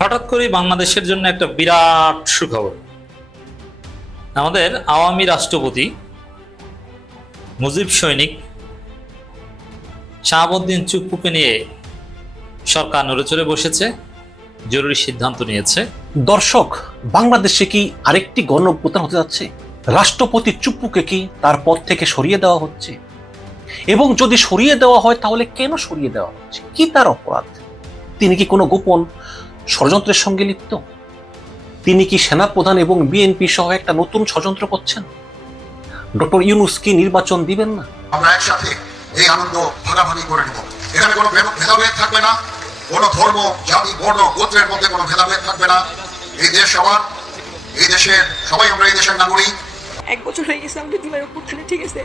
হঠাৎ করে বাংলাদেশের জন্য একটা বিরাট সুখবর। আমাদের আওয়ামী রাষ্ট্রপতি মুজিব সৈনিক শাহাবুদ্দিন চুপ্পুকে নিয়ে সরকার নড়েচড়ে বসেছে, জরুরি সিদ্ধান্ত নিয়েছে। দর্শক, বাংলাদেশে কি আরেকটি গণঅভ্যুত্থান হতে যাচ্ছে? রাষ্ট্রপতি চুপ্পুকে কি তার পদ থেকে সরিয়ে দেওয়া হচ্ছে? এবং যদি সরিয়ে দেওয়া হয় তাহলে কেন সরিয়ে দেওয়া হচ্ছে? কি তার অপরাধ? তিনি কি কোনো গোপন ষড়যন্ত্রের সঙ্গে লিপ্ত? তিনি কি সেনাপ্রধান এবং বিএনপি সহ একটা নতুন ষড়যন্ত্র করছেন? ডক্টর ইউনূস কি নির্বাচন দিবেন না? আমরা একসাথে এই আনন্দ ভাগাভাগি করে নেব। এখানে কোনো ভেদাভেদ থাকবে না, কোনো ধর্ম, জাতি, বর্ণ, গোত্রের মধ্যে কোনো ভেদাভেদ থাকবে না। এই দেশ সবার, এই দেশের সবাই আমরা এই দেশের নাগরিক। 1 বছর হয়ে গেছে আমাদের জুলাই অভ্যুত্থানে, ঠিক আছে?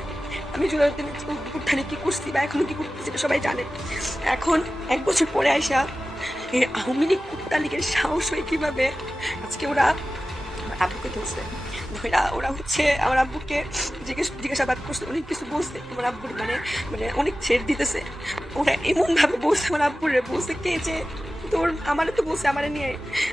আমি জুলাই অভ্যুত্থানে কি করছি বা এখনো কি করতেছি সেটা সবাই জানে। এখন 1 বছর পরে আইসা এই আওয়ামী লীগ কুত্তা লীগের সাহস হয়ে কিভাবে আজকে ওরা আমার আব্বুকে ধরছে, ওরা হচ্ছে আমার আব্বুকে জিজ্ঞাসাবাদ করছে, অনেক কিছু বলছে আমার আব্বুর, মানে মানে অনেক ছেড় দিতেছে। ওরা এমনভাবে বলছে আমার আব্বুরে, বলছে কে যে তোর আমারে তো বলছে আমারে নিয়ে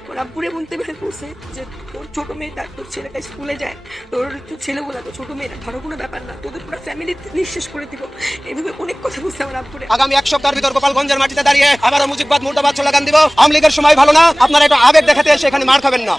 ওর আব্বুরে বলতে পারে, বলছে যে তোর ছোট মেয়েটা, তোর ছেলেটা স্কুলে যায়, তোর ছেলেগুলা তো ছোট মেয়েটা, ধরো কোনো ব্যাপার না, তোদের পুরো ফ্যামিলি নিঃশেষ করে দিব, এইভাবে অনেক কথা বলছে আমার আব্বুরে। আগামী 1 সপ্তাহের ভিতর গোপালগঞ্জের মাটিতে দাঁড়িয়ে আবারও মুজিববাদ মুর্দাবাদ স্লোগান দিব। আওয়ামী লীগের সময় ভালো না, আপনারা একটু আবেগ দেখাতে এসে এখানে মার খাবেন না।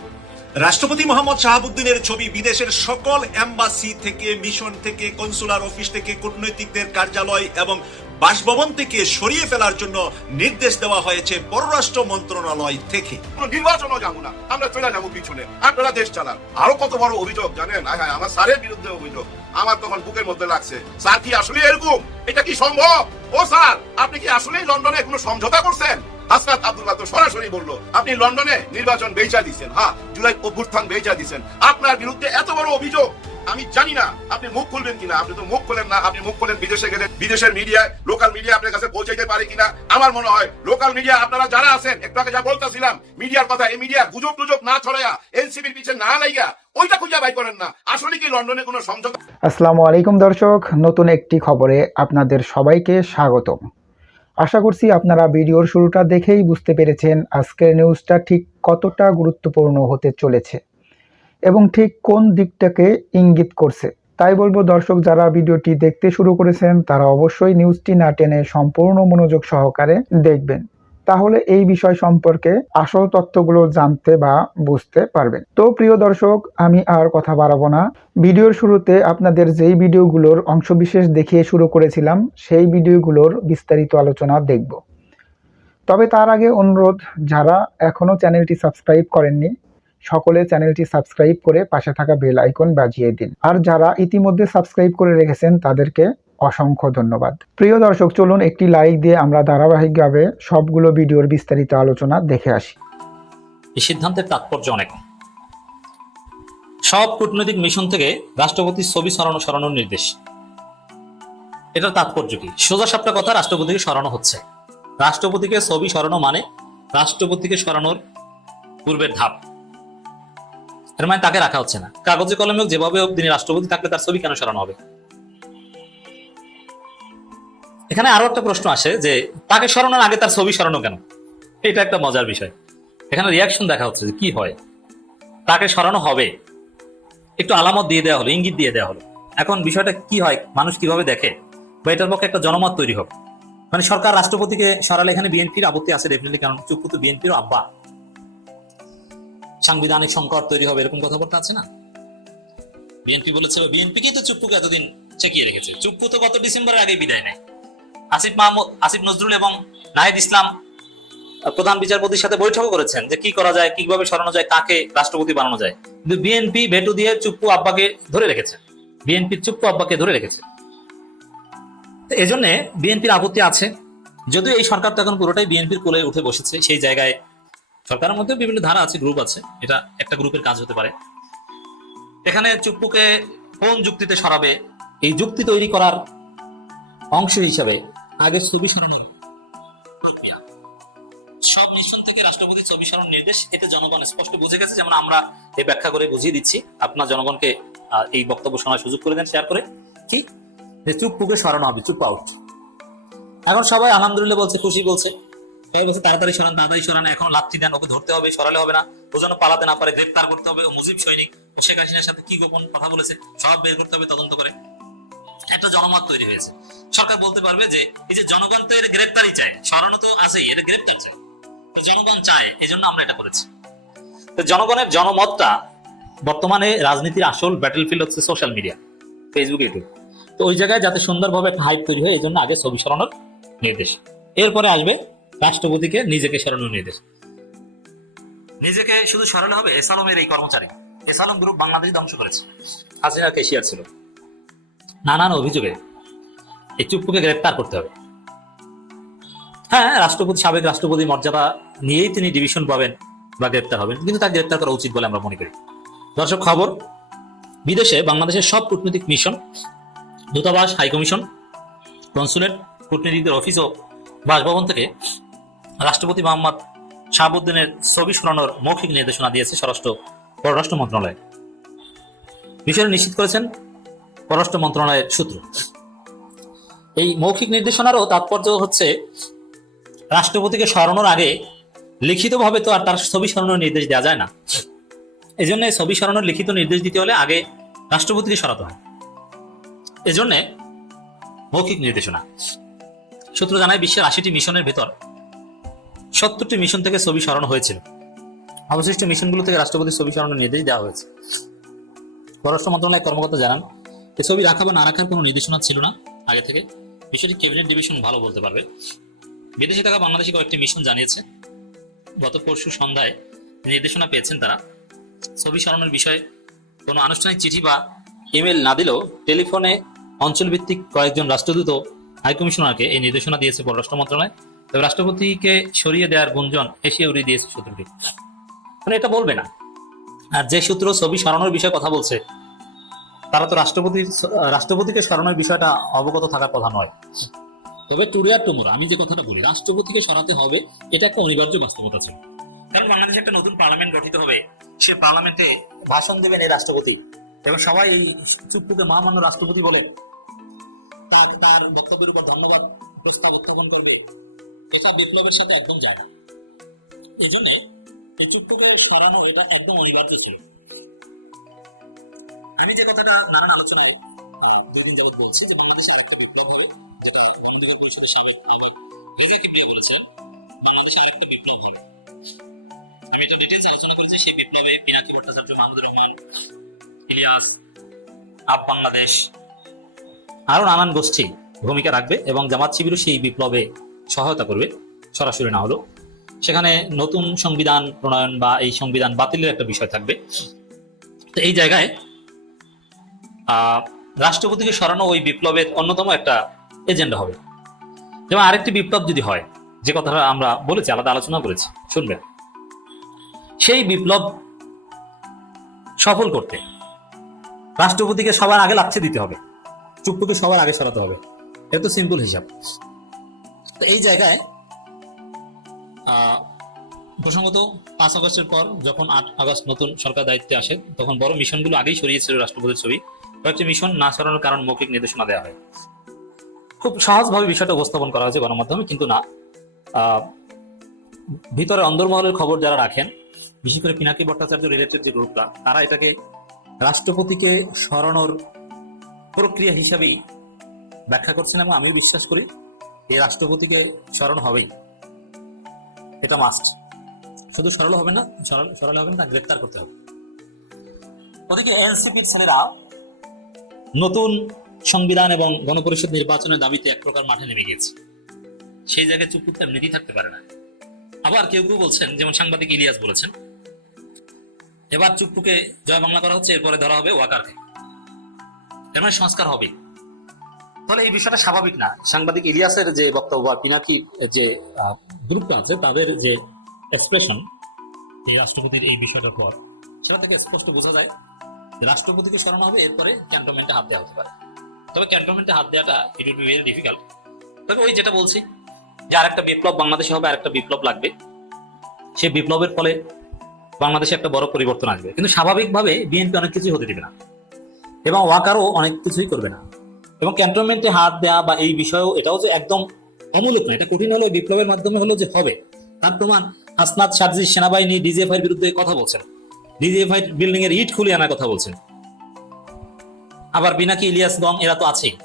রাষ্ট্রপতি মোহাম্মদ শাহাবুদ্দিনের ছবি বিদেশের সকল এম্বাসি থেকে, মিশন থেকে, কনসুলার অফিস থেকে, কূটনৈতিকদের কার্যালয় এবং বাসভবন থেকে সরিয়ে ফেলার জন্য নির্দেশ দেওয়া হয়েছে পররাষ্ট্র মন্ত্রণালয় থেকে। নির্বাচনও যাবো না, আমরা চলে যাবো পিছনে, আপনারা দেশ চালান। আরো কত বড় অভিযোগ জানেন? আমার স্যারের বিরুদ্ধে অভিযোগ। আমার তখন বুকের মধ্যে লাগছে, স্যার কি আসলে এরকম? এটা কি সম্ভব? ও স্যার, আপনি কি আসলেই লন্ডনে কোনো সমঝোতা করছেন? হাসনাত আব্দুল্লাহ তো সরাসরি বললো আপনি লন্ডনে নির্বাচন বেচা দিচ্ছেন, হ্যাঁ জুলাই অভ্যুত্থান বেচা দিচ্ছেন। আপনার বিরুদ্ধে এত বড় অভিযোগ, আমি জানি না আপনি মুখ খুলবেন কিনা। আপনি তো মুখ খোলেন না, আপনি মুখ খোলেন বিদেশে গেলে, বিদেশের মিডিয়া, লোকাল মিডিয়া আপনার কাছে পৌঁছাইতে পারে কিনা। আমার মনে হয় লোকাল মিডিয়া আপনারা যারা আছেন, একটু আগে যা বলতেছিলাম মিডিয়ার কথা, এই মিডিয়া গুজব টুজব না ছড়াইয়া, এনসিবির পিছনে না লাইগা ওইটা খুঁজে বাই করেন না। আসলে কি লন্ডনে কোনো সমঝোতা? আসসালামু আলাইকুম দর্শক, নতুন একটি খবরে আপনাদের সবাইকে স্বাগতম। আশা করছি আপনারা ভিডিওর শুরুটা দেখেই বুঝতে পেরেছেন আজকের নিউজটা ঠিক কতটা গুরুত্বপূর্ণ হতে চলেছে এবং ঠিক কোন দিকটাকে ইঙ্গিত করছে। তাই বলবো দর্শক, যারা ভিডিওটি দেখতে শুরু করেছেন তারা অবশ্যই নিউজটি না টেনে সম্পূর্ণ মনোযোগ সহকারে দেখবেন, তাহলে এই বিষয় সম্পর্কে আসল তথ্যগুলো জানতে বা বুঝতে পারবেন। তো প্রিয় দর্শক, আমি আর কথা বাড়াবো না। ভিডিওর শুরুতে আপনাদের যেই ভিডিওগুলোর অংশবিশেষ দেখিয়ে শুরু করেছিলাম সেই ভিডিওগুলোর বিস্তারিত আলোচনা দেখব। তবে তার আগে অনুরোধ, যারা এখনো চ্যানেলটি সাবস্ক্রাইব করেননি সকলে চ্যানেলটি সাবস্ক্রাইব করে পাশে থাকা বেল আইকন বাজিয়ে দিন, আর যারা ইতিমধ্যে সাবস্ক্রাইব করে রেখেছেন তাদেরকে অসংখ্য ধন্যবাদ। প্রিয় দর্শক, চলুন একটি লাইক দিয়ে আমরা ধারাবাহিকভাবে সবগুলো ভিডিওর বিস্তারিত আলোচনা দেখে আসি। এই সিদ্ধান্তের তাৎপর্য অনেক। সব কূটনৈতিক মিশন থেকে রাষ্ট্রপতির ছবি সরানোর নির্দেশ। এটার তাৎপর্য কি? সোজা সাপটা কথা, রাষ্ট্রপতিকে সরানো হচ্ছে। রাষ্ট্রপতিকে ছবি সরানো মানে রাষ্ট্রপতিকে সরানোর পূর্বের ধাপ। এর মানে তাকে রাখা হচ্ছে না। কাগজে কলমে যেভাবে তিনি রাষ্ট্রপতি থাকলে তার ছবি কেন সরানো হবে? এখানে আরো একটা প্রশ্ন আসে যে তাকে সরানোর আগে তার ছবি সরানো কেন? এটা একটা মজার বিষয়। এখানে রিয়াকশন দেখা হচ্ছে যে কি হয়, তাকে সরানো হবে, একটু আলামত দিয়ে দেওয়া হলো, ইঙ্গিত দিয়ে দেওয়া হলো। এখন বিষয়টা কি হয়, মানুষ কিভাবে দেখে বা এটার পক্ষে একটা জনমত তৈরি হোক। মানে সরকার রাষ্ট্রপতিকে সরালে এখানে বিএনপির আপত্তি আছে ডেফিনেটলি, কারণ চুপ্পু তো বিএনপির আব্বা, সাংবিধানিক সংকট তৈরি হবে এরকম কথাবার্তা আছে না। বিএনপি বলেছে, বিএনপিকেই তো চুপ্পুকে এতদিন চেকিয়ে রেখেছে। চুপ্পু তো গত ডিসেম্বরের আগে বিদায় নেয়। আসিফ নজরুল এবং নাহিদ ইসলাম প্রধান বিচারপতির সাথে বৈঠক করেছেন যে কি করা যায়, কিভাবে সরানো যায়, কাকে রাষ্ট্রপতি বানানো যায়। কিন্তু বিএনপি ভেটো দিয়ে চুপ্পু আব্বাকে ধরে রেখেছে, বিএনপির চুপ্পু আব্বাকে ধরে রেখেছে। এই জন্য বিএনপির আপত্তি আছে, যদিও এই সরকার তো এখন পুরোটাই বিএনপির কোলে উঠে বসেছে। সেই জায়গায় সরকারের মধ্যে বিভিন্ন ধারা আছে, গ্রুপ আছে, এটা একটা গ্রুপের কাজ হতে পারে। এখানে চুপ্পুকে কোন যুক্তিতে সরাবে, এই যুক্তি তৈরি করার অংশ হিসাবে আগে ছবি সরানোর প্রক্রিয়া, সব মিশন থেকে রাষ্ট্রপতি ছবি সরানোর নির্দেশ। এতে জনগণ স্পষ্ট বুঝে গেছে, যেমন আমরা এই ব্যাখ্যা করে বুঝিয়ে দিচ্ছি। আপনার জনগণকে এই বক্তব্য শোনার সুযোগ করে দেন, শেয়ার করে। কি যে চুপ্পুকে সরানো হবে, চুপ আউট। এখন সবাই আলহামদুলিল্লাহ বলছে, খুশি বলছে। সবাই বলছে তাড়াতাড়ি সরান, এখন লাথি দেন, ওকে ধরতে হবে, সরালে হবে না, ও যেন পালাতে না পারে, গ্রেপ্তার করতে হবে, ও মুজিব সৈনিক, ও শেখ হাসিনার সাথে কি গোপন কথা বলেছে সব বের করতে হবে, তদন্ত করে। একটা জনমত তৈরি হয়েছে। সরকার বলতে পারবে যে এই যে জনগণ তো এর গ্রেপ্তারই চায়, সরানো তো আছেই, এর গ্রেপ্তার চায়, তো জনগণ চায়, এই জন্য আমরা এটা করেছি। তো জনগণের জনমতটা বর্তমানে রাজনীতির আসল ব্যাটলফিল্ড হচ্ছে সোশ্যাল মিডিয়া, ফেসবুক, ইউটিউব। তো ওই জায়গায় যাতে সুন্দরভাবে একটা হাইপ তৈরি হয়, এই জন্য আগে ছবি সরানোর নির্দেশ, এরপরে আসবে রাষ্ট্রপতিকে নিজেকে সরানোর নির্দেশ। নিজেকে শুধু সরানো হবে এসালমের এই কর্মচারী, এসালম গ্রুপ বাংলাদেশ ধ্বংস করেছে, হাসিনার কেশিয়ার ছিল, নানান অভিযোগে এই চুপ্পুকে গ্রেপ্তার করতে হবে। হ্যাঁ, রাষ্ট্রপতি, সাবেক রাষ্ট্রপতি মর্যাদা নিয়েই তিনি ডিভিশন পাবেন বা গ্রেপ্তার হবেন, কিন্তু তাকে গ্রেপ্তার করা উচিত বলে আমরা মনে করি। দর্শক, খবর, বিদেশে বাংলাদেশের সব কূটনৈতিক মিশন, দূতাবাস, হাইকমিশন, কনসুলেট, কূটনীতিকদের অফিস ও বাসভবন থেকে রাষ্ট্রপতি মোহাম্মদ শাহাবুদ্দিনের ছবি সরানোর মৌখিক নির্দেশনা দিয়েছে পররাষ্ট্র মন্ত্রণালয়। বিষয়টি নিশ্চিত করেছেন পররাষ্ট্র মন্ত্রণালয়ের সূত্র। এই মৌখিক নির্দেশনারও তাৎপর্য হচ্ছে রাষ্ট্রপতিকে সরানোর আগে লিখিতভাবে তো আর তার ছবি সরানোর নির্দেশ দেওয়া যায় না, এই জন্য ছবি সরানোর লিখিত নির্দেশ দিতে হলে আগে রাষ্ট্রপতিকে সরাতে হয়, এজন্য মৌখিক নির্দেশনা। সূত্র জানায় বিশ্বের 80টি মিশনের ভেতর 70টি মিশন থেকে ছবি সরানো হয়েছিল, অবশিষ্ট মিশনগুলো থেকে রাষ্ট্রপতির ছবি সরানোর নির্দেশ দেওয়া হয়েছে। পররাষ্ট্র মন্ত্রণালয়ের কর্মকর্তা জানান, এই ছবি রাখা বা না রাখার কোনো নির্দেশনা ছিল না আগে থেকে, বিষয়টি ক্যাবিনেট ডিভিশন ভালো বলতে পারবে। বিদেশে থাকা বাংলাদেশি কয়েকটি মিশন জানিয়েছে গত পরশু সন্ধ্যায় নির্দেশনা পেয়েছেন তারা। ছবি সরানোর বিষয়ে কোনো আনুষ্ঠানিক চিঠি বা ইমেল না দিলেও টেলিফোনে অঞ্চলভিত্তিক কয়েকজন রাষ্ট্রদূত ও হাইকমিশনারকে এই নির্দেশনা দিয়েছে পররাষ্ট্র মন্ত্রণালয়। তবে রাষ্ট্রপতিকে সরিয়ে দেওয়ার গুঞ্জন এসে উড়িয়ে দিয়েছে সূত্রটি, মানে এটা বলবে না। আর যে সূত্র ছবি সরানোর বিষয়ে কথা বলছে তারা তো রাষ্ট্রপতিকে সরানোর বিষয়টা অবগত থাকার কথা নয়। তবে টুরিয়ার টুমোর, আমি যে কথাটা বলি রাষ্ট্রপতিকে সরাতে হবে, এটা একটা অনিবার্য বাস্তবতা ছিল। কারণ বাংলাদেশে একটা নতুন পার্লামেন্ট গঠিত হবে, সে পার্লামেন্টে ভাষণ দেবেন এই রাষ্ট্রপতি, এবং সবাই এই চুপ্পুকে মহামান্য রাষ্ট্রপতি বলে তার বক্তব্যের উপর ধন্যবাদ প্রস্তাব উত্থাপন করবে, এটা বিপ্লবের সাথে একদম যায় না। এই জন্য এই চুপ্পুকে সরানো এটা একদম অনিবার্য ছিল। আমি যে কথাটা নানান আলোচনায় 2 দিন যাবত বলছি যে বাংলাদেশে আরেকটা বিপ্লব হবে, যেটা বঙ্গবন্ধু পরিষদের সাবেক আহ্বায়ক রেজা কিবরিয়া বলেছিলেন বাংলাদেশে আরেকটা বিপ্লব হবে। আমি এটা ডিটেইলস আলোচনা করেছি। সেই বিপ্লবে পিনাকি ভট্টাচার্য, মাহমুদুর রহমান, ইলিয়াস, আপ বাংলাদেশ, আরো নানান গোষ্ঠী ভূমিকা রাখবে এবং জামাত শিবিরও সেই বিপ্লবে সহায়তা করবে, সরাসরি না হলেও। সেখানে নতুন সংবিধান প্রণয়ন বা এই সংবিধান বাতিলের একটা বিষয় থাকবে। তো এই জায়গায় রাষ্ট্রপতিকে সরানো ওই বিপ্লবের অন্যতম একটা এজেন্ডা হবে। যেমন আরেকটি বিপ্লব যদি হয়, যে কথাটা আমরা বলেছি, আলাদা আলোচনা করেছি, শুনবেন, সেই বিপ্লব সফল করতে রাষ্ট্রপতিকে সবার আগে লাথি দিতে হবে, চুপ্পুকে সবার আগে সরাতে হবে, এটা তো সিম্পল হিসাব। তো এই জায়গায় প্রসঙ্গত 5 আগস্টের পর যখন 8 আগস্ট নতুন সরকার দায়িত্বে আসে, তখন বড় মিশনগুলো আগেই সরিয়েছিল রাষ্ট্রপতির ছবি। কয়েকটি মিশন না সরানোর কারণ মৌখিক নির্দেশনা দেওয়া হয়। খুব সহজভাবে বিষয়টা উপস্থাপন করা হয়েছে গণমাধ্যমে, কিন্তু না, ভিতরে অন্দরমহলের খবর যারা রাখেন, বিশেষ করে পিনাকি ভট্টাচার্য রিলেটেড যে গ্রুপটা, তারা এটাকে রাষ্ট্রপতিকে সরানোর প্রক্রিয়া হিসাবেই ব্যাখ্যা করছেন, এবং আমি বিশ্বাস করি এই রাষ্ট্রপতিকে সরানো হবেই, এটা মাস্ট। শুধু সরানো হবে না, গ্রেপ্তার করতে হবে। ওদিকে এনসিপির ছেলেরা নতুন সংবিধান এবং গণপরিষদ নির্বাচনের দাবিতে এক প্রকার মাঠে নেমে গিয়েছে। সেই জায়গায় চুপ করতে এমনিতেই থাকতে পারে না। আবার কেউ কেউ বলছেন, যেমন সাংবাদিক ইলিয়াস বলেছেন, এবার চুপ্পুকে জয় বাংলা করা হচ্ছে, এরপরে ধরা হবে ওয়াকারকে, এর মানে সংস্কার হবে। তাহলে এই বিষয়টা স্বাভাবিক না। সাংবাদিক ইলিয়াসের যে বক্তব্য বা পিনাকির যে গ্রুপটা আছে, তাদের যে এক্সপ্রেশন এই রাষ্ট্রপতির এই বিষয়টার পর, সেটা থেকে স্পষ্ট বোঝা যায় রাষ্ট্রপতিকে সরানো হবে, এরপরে ক্যান্টনমেন্টে হাত দেওয়া হতে পারে। তবে ক্যান্টনমেন্টে হাত দেওয়াটা it will be very difficult. তবে ওই যেটা বলছি যে আরেকটা বিপ্লব বাংলাদেশে হবে, আরেকটা বিপ্লব লাগবে, সেই বিপ্লবের ফলে বাংলাদেশে একটা বড় পরিবর্তন আসবে। কিন্তু স্বাভাবিকভাবে বিএনপি অনেক কিছুই হতে দেবে না, এবং ওয়াকারও অনেক কিছুই করবে না। এবং ক্যান্টনমেন্টে হাত দেওয়া বা এই বিষয়েও এটাও যে একদম অমূলক না, এটা কঠিন হলো বিপ্লবের মাধ্যমে হলো যে হবে। তার প্রমাণ হাসনাত সার্জি সেনাবাহিনী ডিজিএফআই এর বিরুদ্ধে কথা বলছেন, ডিজিএফআই বিল্ডিং এর ইট খুলে আনার কথা বলছেন, আবার বিনাকি ইলিয়াস গং এরা তো আছেই।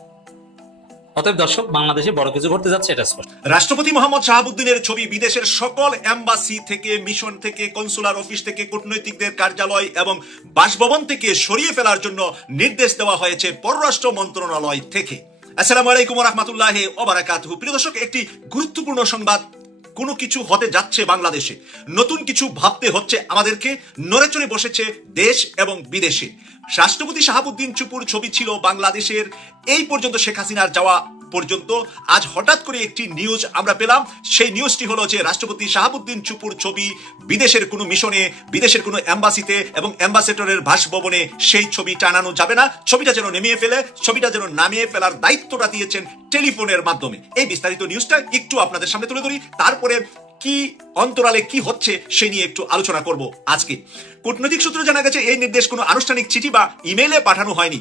অতএব দর্শক, বাংলাদেশে বড় কিছু ঘটতে যাচ্ছে, এটা স্পষ্ট। রাষ্ট্রপতি মোহাম্মদ শাহাবুদ্দিনের ছবি বিদেশের সকল এম্বাসি থেকে, মিশন থেকে, কনসুলার অফিস থেকে, কূটনৈতিকদের কার্যালয় এবং বাসভবন থেকে সরিয়ে ফেলার জন্য নির্দেশ দেওয়া হয়েছে পররাষ্ট্র মন্ত্রণালয় থেকে। আসসালামু আলাইকুম ওয়া রাহমাতুল্লাহি ওয়া বারাকাতুহু। প্রিয় দর্শক, একটি গুরুত্বপূর্ণ সংবাদ, কোনো কিছু হতে যাচ্ছে বাংলাদেশে, নতুন কিছু ভাবতে হচ্ছে আমাদেরকে, নড়ে চড়ে বসেছে দেশ এবং বিদেশে। রাষ্ট্রপতি শাহাবুদ্দিন চুপুর ছবি ছিল বাংলাদেশের এই পর্যন্ত শেখ হাসিনার যাওয়া পর্যন্ত। আজ হঠাৎ করে একটি নিউজ আমরা পেলাম, সেই নিউজটি হলো যে রাষ্ট্রপতি শাহাবুদ্দিন চুপুর ছবি বিদেশের কোনো মিশনে, বিদেশের কোনো এম্বাসিতে এবং অ্যাম্বাসেডরের বাসভবনে সেই ছবি টানানো যাবে না। ছবিটা যেন নামিয়ে ফেলার দায়িত্বটা দিয়েছেন টেলিফোনের মাধ্যমে। এই বিস্তারিত নিউজটা একটু আপনাদের সামনে তুলে ধরি, তারপরে কি অন্তরালে কি হচ্ছে সে নিয়ে একটু আলোচনা করব আজকে। কূটনৈতিক সূত্রে জানা গেছে এই নির্দেশ কোনো আনুষ্ঠানিক চিঠি বা ইমেইলে পাঠানো হয়নি।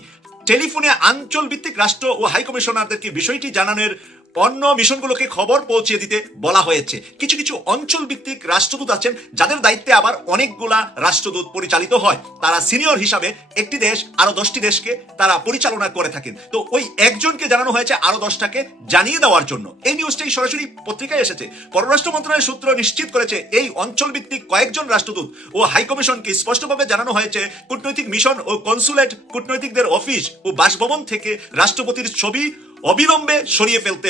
টেলিফোনে আঞ্চল ভিত্তিক রাষ্ট্র ও হাইকমিশনারদেরকে বিষয়টি জানানোর অন্য মিশনগুলোকে খবর পৌঁছে দিতে বলা হয়েছে। কিছু কিছু অঞ্চল ভিত্তিক রাষ্ট্রদূত আছেন যাদের দায়িত্বে আবার অনেকগুলা রাষ্ট্রদূত পরিচালিত হয়। তারা সিনিয়র হিসাবে একটি দেশ আরো 10টি দেশকে তারা পরিচালনা করে থাকেন। তো ওই একজনকে জানানো হয়েছে আরো 10টাকে জানিয়ে দেওয়ার জন্য। এই নিউজটাই সরাসরি পত্রিকায় এসেছে। পররাষ্ট্র মন্ত্রণালয়ের সূত্র নিশ্চিত করেছে এই অঞ্চল ভিত্তিক কয়েকজন রাষ্ট্রদূত ও হাইকমিশনকে স্পষ্টভাবে জানানো হয়েছে কূটনৈতিক মিশন ও কনসুলেট, কূটনৈতিকদের অফিস ও বাসভবন থেকে রাষ্ট্রপতির ছবি অবিলম্বে সরিয়ে ফেলতে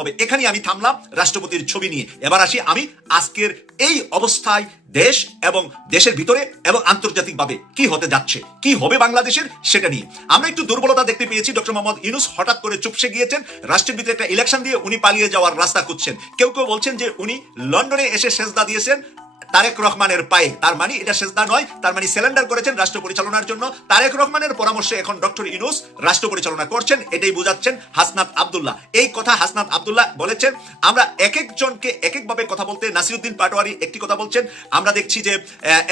হবে। এখানে আমি থামলাম রাষ্ট্রপতির ছবি নিয়ে। এবার আসি আমি আজকের এই অবস্থায় দেশ এবং দেশের ভিতরে এবং আন্তর্জাতিকভাবে কি হতে যাচ্ছে, কি হবে বাংলাদেশের, সেটা নিয়ে আমরা একটু দুর্বলতা দেখতে পেয়েছি। ডক্টর মোহাম্মদ ইউনূস হঠাৎ করে চুপসে গিয়েছেন। রাষ্ট্রের ভিতরে একটা ইলেকশন দিয়ে উনি পালিয়ে যাওয়ার রাস্তা খুঁজছেন। কেউ কেউ বলছেন যে উনি লন্ডনে এসে সেজদা দিয়েছেন তারেক রহমানের পায়ে। তার মানে এটা সেজদা নয়, তার মানে সিলিন্ডার করেছেন রাষ্ট্র পরিচালনার জন্য। তারেক রহমানের পরামর্শে এখন ডক্টর ইউনূস রাষ্ট্র পরিচালনা করছেন, এটাই বোঝাচ্ছেন হাসনাত আব্দুল্লাহ। এই কথা হাসনাত আব্দুল্লাহ বলেছেন। আমরা এক একজনকে এক একভাবে কথা বলতে, নাসিরউদ্দিন পাটোয়ারি একটি কথা বলছেন, আমরা দেখছি যে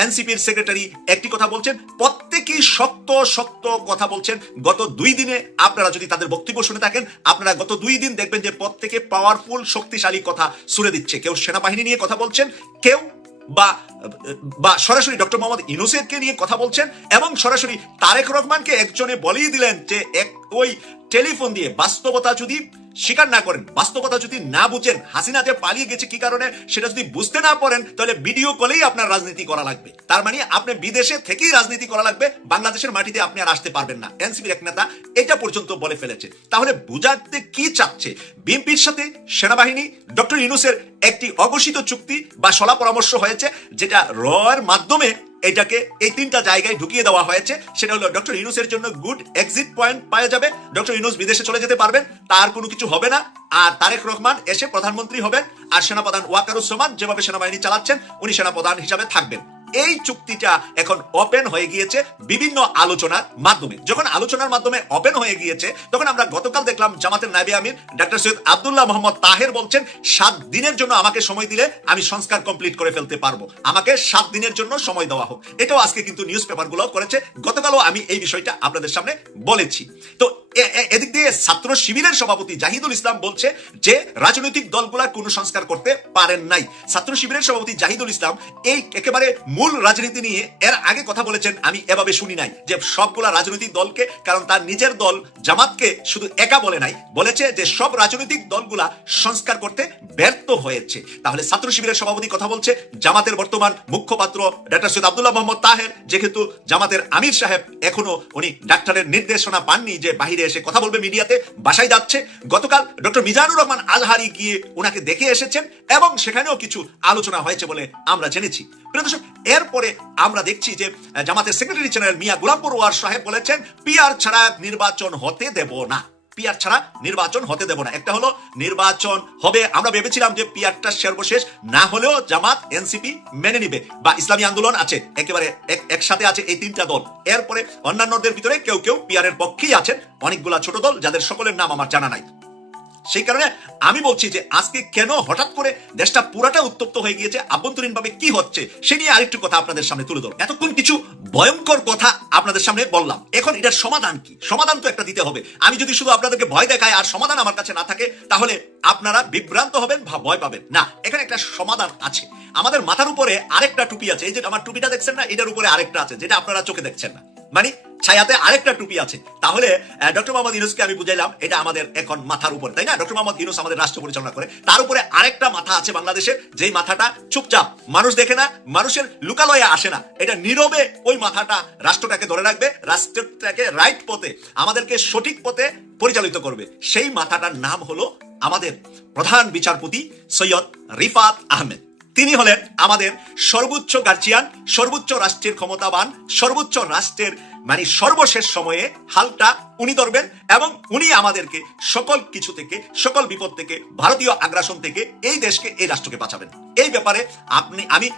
এনসিপির সেক্রেটারি একটি কথা বলছেন, প্রত্যেকেই সত্য কথা বলছেন। গত 2 দিনে আপনারা যদি তাদের বক্তব্য শুনে থাকেন, আপনারা গত 2 দিন দেখবেন যে প্রত্যেকে পাওয়ারফুল, শক্তিশালী কথা শুনে দিচ্ছে। কেউ সেনাবাহিনী নিয়ে কথা বলছেন, কেউ বা সরাসরি ডক্টর মোহাম্মদ ইউনূসকে নিয়ে কথা বলছেন, এবং সরাসরি তারেক রহমানকে একজনে বলেই দিলেন যে ওই টেলিফোন দিয়ে বাস্তবতা যদি স্বীকার না করেন, বাস্তবতা যদি না বুঝেন, হাসিনা যে পালিয়ে গেছে কি কারণে সেটা যদি বুঝতে না পারেন, তাহলে ভিডিও কলেই আপনার রাজনীতি করা লাগবে। তার মানে আপনি বিদেশে থেকেই রাজনীতি করা লাগবে, বাংলাদেশের মাটিতে আপনি আর আসতে পারবেন না। এনসিপির এক নেতা এটা পর্যন্ত বলে ফেলেছে। তাহলে বুঝাতে কি চাচ্ছে? বিএনপির সাথে সেনাবাহিনী, ডক্টর ইউনূসের একটি অঘোষিত চুক্তি বা সলা পরামর্শ হয়েছে, যেটা রয়ের মাধ্যমে এটাকে এই 3টা জায়গায় ঢুকিয়ে দেওয়া হয়েছে। সেটা হলো ডক্টর ইউনূসের জন্য গুড এক্সিট পয়েন্ট পাওয়া যাবে, ডক্টর ইউনূস বিদেশে চলে যেতে পারবেন, তার কোনো কিছু হবে না, আর তারেক রহমান এসে প্রধানমন্ত্রী হবেন, আর সেনাপ্রধান ওয়াকারুজ্জামান যেভাবে সেনাবাহিনী চালাচ্ছেন উনি সেনাপ্রধান হিসাবে থাকবেন। এই চুক্তিটা এখন ওপেন হয়ে গিয়েছে বিভিন্ন আলোচনার মাধ্যমে। যখন আলোচনার মাধ্যমে ওপেন হয়ে গিয়েছে, তখন আমরা গতকাল দেখলাম জামাতের নায়েবে আমির ডক্টর সৈয়দ আব্দুল্লাহ মোহাম্মদ তাহের বলছেন 7 দিনের জন্য আমাকে সময় দিলে আমি সংস্কার কমপ্লিট করে ফেলতে পারবো, আমাকে 7 দিনের জন্য সময় দেওয়া হোক। এটাও আজকে কিন্তু নিউজ পেপারগুলো করেছে, গতকালও আমি এই বিষয়টা আপনাদের সামনে বলেছি। তো এদিক দিয়ে ছাত্র শিবিরের সভাপতি জাহিদুল ইসলাম বলছে যে রাজনৈতিক দলগুলা কোনো সংস্কার করতে পারেন নাই। ছাত্র শিবিরের সভাপতি জাহিদুল ইসলাম এই একেবারে মূল রাজনীতি নিয়ে এর আগে কথা বলেছেন, আমি এভাবে শুনি নাই যে সবগুলা রাজনৈতিক দলকে, কারণ তার নিজের দল জামাতকে শুধু একা বলে নাই, বলেছে যে সব রাজনৈতিক দলগুলা সংস্কার করতে ব্যর্থ হয়েছে। তাহলে ছাত্র শিবিরের সভাপতি কথা বলছে, জামাতের বর্তমান মুখপাত্র ডক্টর সৈয়দ আব্দুল্লাহ মোহাম্মদ তাহের, যেহেতু জামাতের আমির সাহেব এখনো উনি ডাক্তারের নির্দেশনা পাননি যে বাহিরে এসে কথা বলবে মিডিয়াতে, বাসায় যাচ্ছে। গতকাল ডক্টর মিজানুর রহমান আজহারি গিয়ে ওনাকে দেখে এসেছেন এবং সেখানেও কিছু আলোচনা হয়েছে বলে আমরা জেনেছি। প্রিয় দর্শক, এরপরে আমরা দেখছি যে জামাতের সেক্রেটারি জেনারেল মিয়া গোলাম পরওয়ার সাহেব বলেছেন পিআর ছাড়া নির্বাচন হতে দেব না, পিআর ছাড়া নির্বাচন হতে দেব না। একটা হলো নির্বাচন হবে, আমরা ভেবেছিলাম যে পিআরটা সর্বশেষ না হলেও জামাত এনসিপি মেনে নিবে, বা ইসলামী আন্দোলন আছে, একেবারে একসাথে আছে এই 3টা দল। এরপরে অন্যান্যদের ভিতরে কেউ কেউ পিআর এর পক্ষেই আছেন, অনেকগুলা ছোট দল যাদের সকলের নাম আমার জানা নাই। সেই কারণে আমি বলছি যে আজকে কেন হঠাৎ করে দেশটা পুরাটা উত্তপ্ত হয়ে গিয়েছে, আভ্যন্তরীণ ভাবে কি হচ্ছে সে নিয়ে আরেকটু কথা আপনাদের সামনে তুলে ধরব। এতক্ষণ কিছু ভয়ঙ্কর কথা আপনাদের সামনে বললাম, এখন এটার সমাধান কি? সমাধান তো একটা দিতে হবে। আমি যদি শুধু আপনাদেরকে ভয় দেখাই আর সমাধান আমার কাছে না থাকে, তাহলে আপনারা বিভ্রান্ত হবেন বা ভয় পাবেন না। এখানে একটা সমাধান আছে। আমাদের মাথার উপরে আরেকটা টুপি আছে, এই যে আমার টুপিটা দেখছেন না, এটার উপরে আরেকটা আছে যেটা আপনারা চোখে দেখছেন না, মানে ছায়াতে আরেকটা টুপি আছে। তাহলে ডক্টর মোহাম্মদ ইউনূসকে আমি বুঝাইলাম এটা আমাদের এখন মাথার উপরে, তাই না? ডক্টর মোহাম্মদ ইউনূস আমাদের রাষ্ট্র পরিচালনা করে, তার উপরে আরেকটা মাথা আছে বাংলাদেশের, যেই মাথাটা চুপচাপ, মানুষ দেখে না, মানুষের লুকালয়ে আসে না, এটা নীরবে ওই মাথাটা রাষ্ট্রটাকে ধরে রাখবে, রাষ্ট্রটাকে রাইট পথে, আমাদেরকে সঠিক পথে পরিচালিত করবে। সেই মাথাটার নাম হলো আমাদের প্রধান বিচারপতি সৈয়দ রিফাত আহমেদ। তিনি হলেন আমাদের সর্বোচ্চ গার্জিয়ান, সর্বোচ্চ রাষ্ট্রের ক্ষমতাবান, সর্বোচ্চ রাষ্ট্রের মানে সর্বশেষ সময়ে হালটা উনি ধরবেন এবং উনি আমাদেরকে সকল কিছু থেকে, সকল বিপদ থেকে, ভারতীয় আগ্রাসন থেকে এই দেশকে, এই রাষ্ট্রকে বাঁচাবেন। এই ব্যাপারে আমি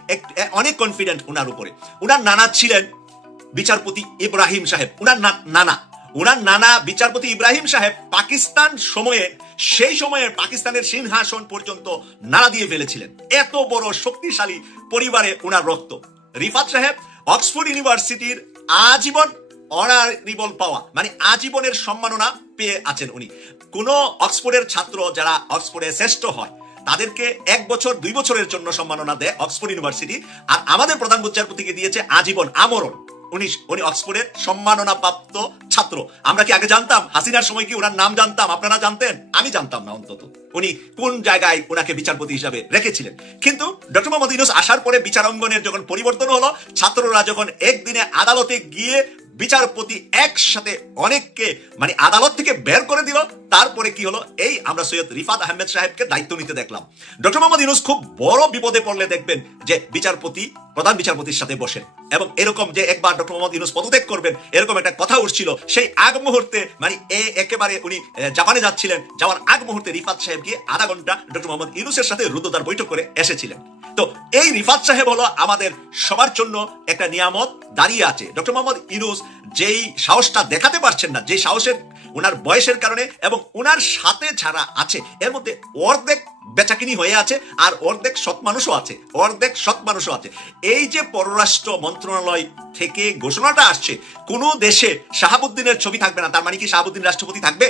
অনেক কনফিডেন্ট উনার উপরে। উনার নানা ছিলেন বিচারপতি ইব্রাহিম সাহেব। উনার নানা বিচারপতি ইব্রাহিম সাহেব পাকিস্তান সময়ে, সেই সময়ে পাকিস্তানের সিংহাসন পর্যন্ত নাড়া দিয়ে ফেলেছিলেন। এত বড় শক্তিশালী পরিবারে উনার রক্ত। রিফাত সাহেব অক্সফোর্ড ইউনিভার্সিটির আজীবন অনারেবল পাওয়া, মানে আজীবনের সম্মাননা পেয়ে আছেন উনি। কোন অক্সফোর্ডের ছাত্র যারা অক্সফোর্ডে শ্রেষ্ঠ হয় তাদেরকে 1 বছর 2 বছরের জন্য সম্মাননা দেয় অক্সফোর্ড ইউনিভার্সিটি, আর আমাদের প্রধান বিচারপতিকে দিয়েছে আজীবন, আমরণ। উনি অক্সফোর্ডের সম্মাননা প্রাপ্ত ছাত্র। আমরা কি আগে জানতাম? হাসিনার সময় কি ওনার নাম জানতাম? আপনারা জানতেন? আমি জানতাম না অন্তত উনি কোন জায়গায় ওনাকে বিচারপতি হিসাবে রেখেছিলেন। কিন্তু ডক্টর মোহাম্মদ ইউনূস আসার পরে বিচারাঙ্গনের যখন পরিবর্তন হলো, ছাত্ররা যখন একদিনে আদালতে গিয়ে বিচারপতি একসাথে অনেককে মানে আদালত থেকে বের করে দিল, তারপরে কি হলো, এই আমরা সৈয়দ রিফাত আহমেদ সাহেবকে দায়িত্ব নিতে দেখলাম। ডক্টর মোহাম্মদ ইউনূস খুব বড় বিপদে পড়লে দেখবেন যে বিচারপতি প্রধান বিচারপতির সাথে বসেন, এবং এরকম যে একবার ডক্টর মোহাম্মদ ইউনূস পদত্যাগ করবেন এরকম একটা কথা উঠছিল, সেই আগ মুহূর্তে মানে একেবারে উনি জাপানে যাচ্ছিলেন, যাওয়ার আগ মুহূর্তে রিফাত সাহেব গিয়ে আধা ঘন্টা ডক্টর মোহাম্মদ ইউনূসের সাথে রুদ্ধদ্বার বৈঠক করে এসেছিলেন। তো এই রিফাত সাহেব হলো আমাদের সবার জন্য একটা নিয়ামত দাঁড়িয়ে আছে। ডক্টর মোহাম্মদ ইউনূস যেই সাহসটা দেখাতে পারছেন না, যে সাহসের ওনার বয়সের কারণে এবং ওনার সাথে যারা আছে এর মধ্যে অর্ধেক বেচাকিনি হয়ে আছে আর অর্ধেক সৎ মানুষও আছে। এই যে পররাষ্ট্র মন্ত্রণালয় থেকে ঘোষণাটা আসছে কোন দেশে শাহাবুদ্দিনের ছবি থাকবে না, তার মানে কি শাহাবুদ্দিন রাষ্ট্রপতি থাকবে?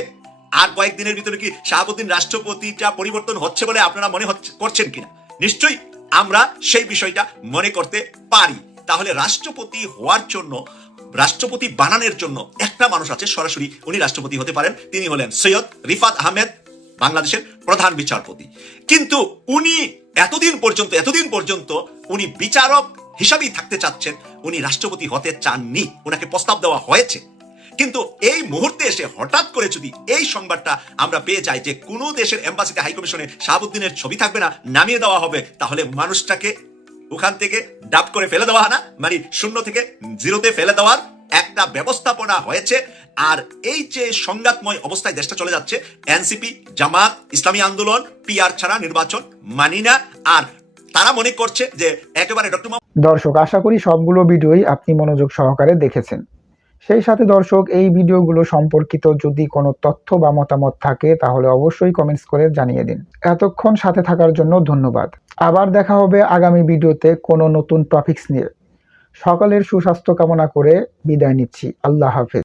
আর কয়েকদিনের ভিতরে কি শাহাবুদ্দিন রাষ্ট্রপতিটা পরিবর্তন হচ্ছে বলে আপনারা মনে করছেন কিনা? নিশ্চয়ই আমরা সেই বিষয়টা মনে করতে পারি। তাহলে রাষ্ট্রপতি হওয়ার জন্য, রাষ্ট্রপতি বানানোর জন্য একটা মানুষ আছে, সরাসরি উনি রাষ্ট্রপতি হতে পারেন, তিনি হলেন সৈয়দ রিফাত আহমেদ, বাংলাদেশের প্রধান বিচারপতি। কিন্তু উনি এতদিন পর্যন্ত উনি বিচারক হিসাবেই থাকতে চাচ্ছেন, উনি রাষ্ট্রপতি হতে চাননি। ওনাকে প্রস্তাব দেওয়া হয়েছে, কিন্তু এই মুহূর্তে এসে হঠাৎ করে যদি এই সংবাদটা আমরা পেয়ে যাই যে কোনো দেশের এম্বাসিতে, হাইকমিশনে শাহাবুদ্দিনের ছবি থাকবে না, নামিয়ে দেওয়া হবে, তাহলে মানুষটাকে ওখান থেকে ডাব করে ফেলে দেওয়া না, মানে শূন্য থেকে জিরোতে ফেলে দেওয়ার একটা ব্যবস্থাপনা হয়েছে। আর এই যে সংঘাতময় অবস্থায় দেশটা চলে যাচ্ছে, এনসিপি, জামাত, ইসলামী আন্দোলন পিআর ছাড়া নির্বাচন মানি না, আর তারা মনে করছে যে একেবারে ডক্টর দর্শক, আশা করি সবগুলো ভিডিওই আপনি মনোযোগ সহকারে দেখেছেন। সেই সাথে দর্শক, এই ভিডিওগুলো সম্পর্কিত যদি কোনো তথ্য বা মতামত থাকে তাহলে অবশ্যই কমেন্টস করে জানিয়ে দিন। এতক্ষণ সাথে থাকার জন্য ধন্যবাদ। আবার দেখা হবে আগামী ভিডিওতে কোনো নতুন টপিকস নিয়ে। সকলের সুস্বাস্থ্য কামনা করে বিদায় নিচ্ছি। আল্লাহ হাফেজ।